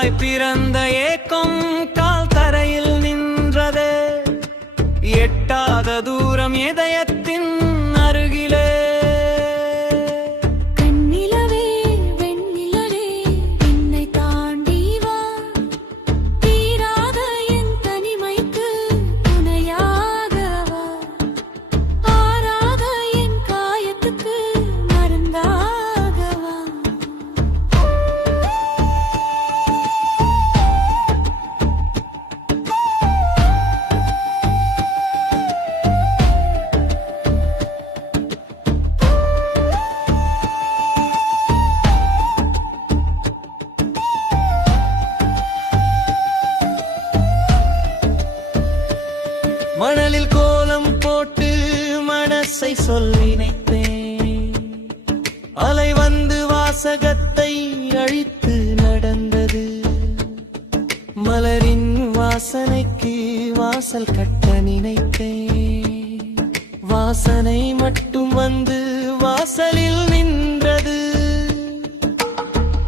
புதிதாய் பிறந்த ஏக்கம் கால் தரையில் நின்றதே. எட்டாத தூரம் இதயத்தின் அருகிலே. கண்ணிலவே வெண்ணிலவே என்னை தாண்டி வா, தீராத என் தனிமைக்கு துணையாக வா, ஆறாத என் காயத்துக்கு மருந்தாக வா. மணலில் கோலம் போட்டு மனசை சொல்லினைத்தேன். அலை வந்து வாசகத்தை அழித்து நடந்தது. மலரின் வாசனைக்கு வாசல் கட்ட நினைத்தேன். வாசனை மட்டும் வந்து வாசலில் நின்றது.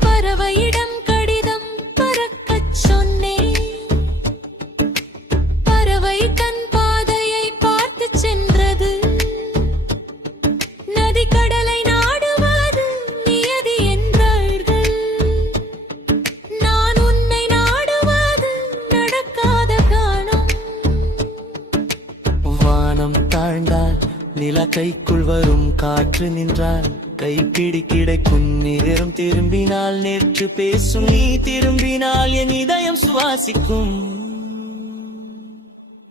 பறவையிடம் கடிதம் பறக்கச் சொன்னேன். பறவை தன் பாதையை பார்த்து சென்றது. நதி கடலை நாடுவது நியதி என்றார்கள். நான் உன்னை நாடுவது நடக்காத காலம். வானம் தாழ்ந்தால் நில கைக்குள் வரும். காற்று நின்றால் கைப்பிடி கிடைக்கும். நேரம் திரும்பினால் நேற்று பேசும். நீ திரும்பினால் என் இதயம் சுவாசிக்கும்.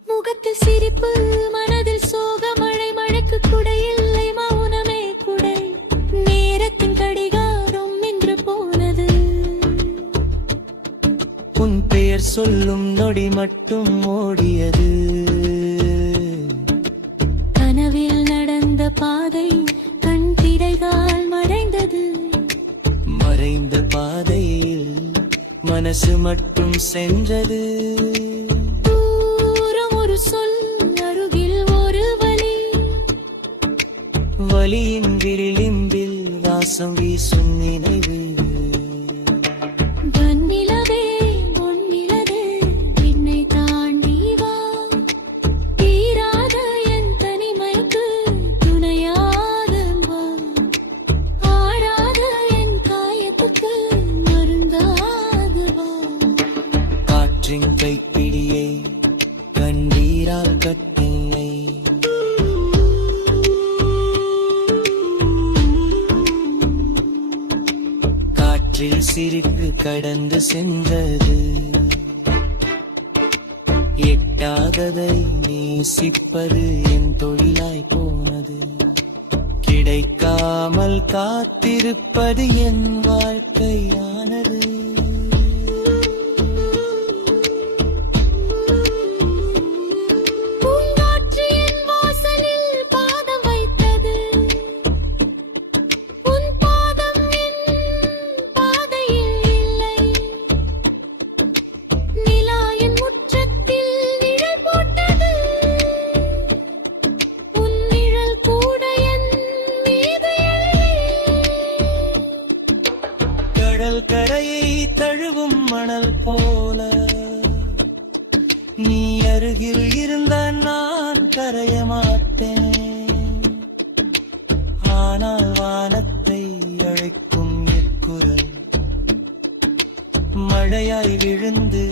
முகத்தில் சிரிப்பு, மனதில் சோக மழை. மழைக்கு குடை இல்லை, மௌனமே குடை. நேரத்தின் கடிகாரம் நின்று போனது. உன் பெயர் சொல்லும் நொடி மட்டும் ஓடியது. கனவில் நடந்த பாதை கண் திரைகால் மறைந்தது. மறைந்த பாதையில் மனசு மட்டும் சென்றது. தூரம் ஒரு சொல், அருகில் ஒரு வலி. வலியின் விளிம்பில் வாசம் வீசும் நினைவு. வெண்ணிலவே பொன்னிலவே என்னை தாண்டி வா, தீராத என் தனிமைக்கு துணையாக வா, ஆறாத என் காயத்துக்கு மருந்தாக வா. காற்றின் கைப்பிடியை கண்டீரால் கட்டினை. காற்றில் சிரிப்பு கடந்து சென்றது. எட்டாததை நேசிப்பது என் தொழிலாய் போனது. கிடைக்காமல் காத்திருப்பது என் வாழ்க்கையானது. பூங்காற்று என் வாசலில் பாதம் வைத்தது. உன் பாதம் என் பாதையில் இல்லை. நிலா என் முற்றத்தில் நிழல் போட்டது. உன் நிழல் கூட என் மீது எழலே. கடல் கரையை தழுவும் மணல் போல நீ அருகில் இருந்த நான் கரைய மாட்டேன். ஆனால் வானத்தை அழைக்கும் எக்குரல் மழையாய் விழுந்து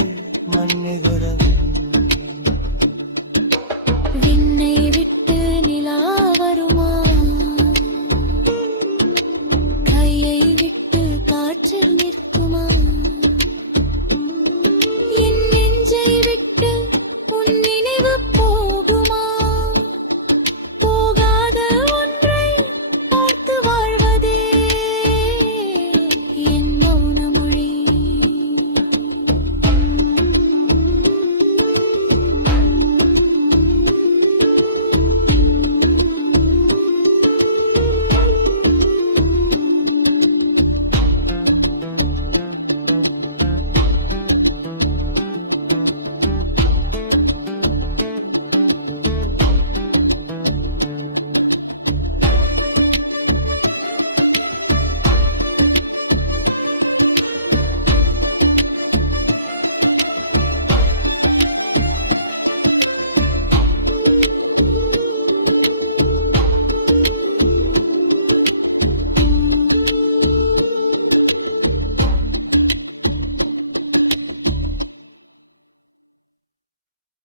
மண்ணுகிறது.